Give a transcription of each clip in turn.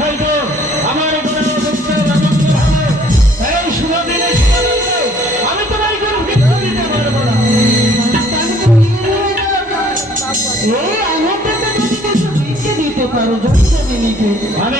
হয়তো আমার আমি তোমায় কোনো ভিক্ষা দিতে পারব না। আমি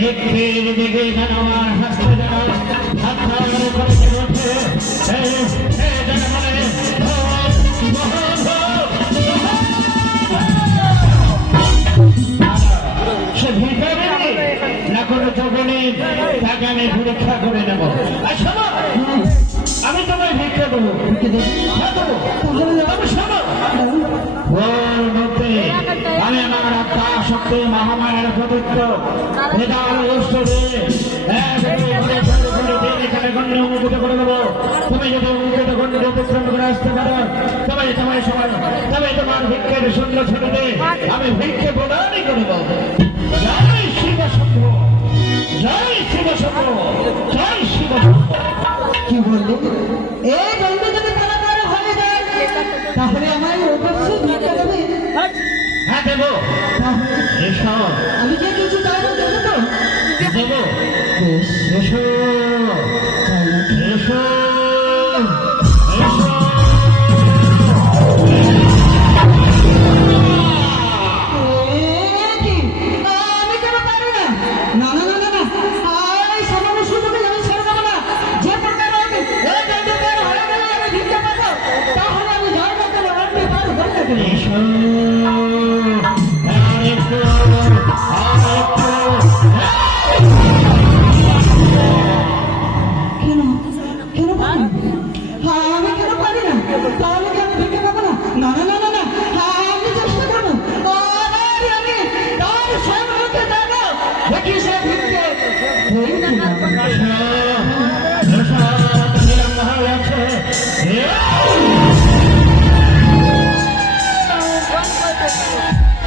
দেখবে দেখে যেন আমার হাসতে যেন হাত ধরে করে ওঠে। ভোর, সে ভিতরে না কোনো আমি আমি তোমায় ভিক্ষা দেবো। লিখে দেবে। তবে শোনো, ওর মধ্যে আমি আমার শক্তি মহামায়ের পবিত্র নিদান করে দেবো তুমি যদি করে আসতে পারো তবে তোমার সময় তবে তোমার ভিক্ষের শূন্য ছেড়ে আমি ভিক্ষে প্রদানই জয় শিব শম্ভ জয় শিব শম্ভ জয় শিব শম্ভ কি বললে এই যদি তাড়াতাড়ি হয়ে যায় তাহলে আমার লিখে দেবে হ্যাঁ দেবো। এসো। আমি যে কিছু চাইব দেবে তো। দেবো। এসো। এসো এসো। এ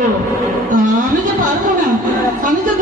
করব আমি যে পারব না আমি তো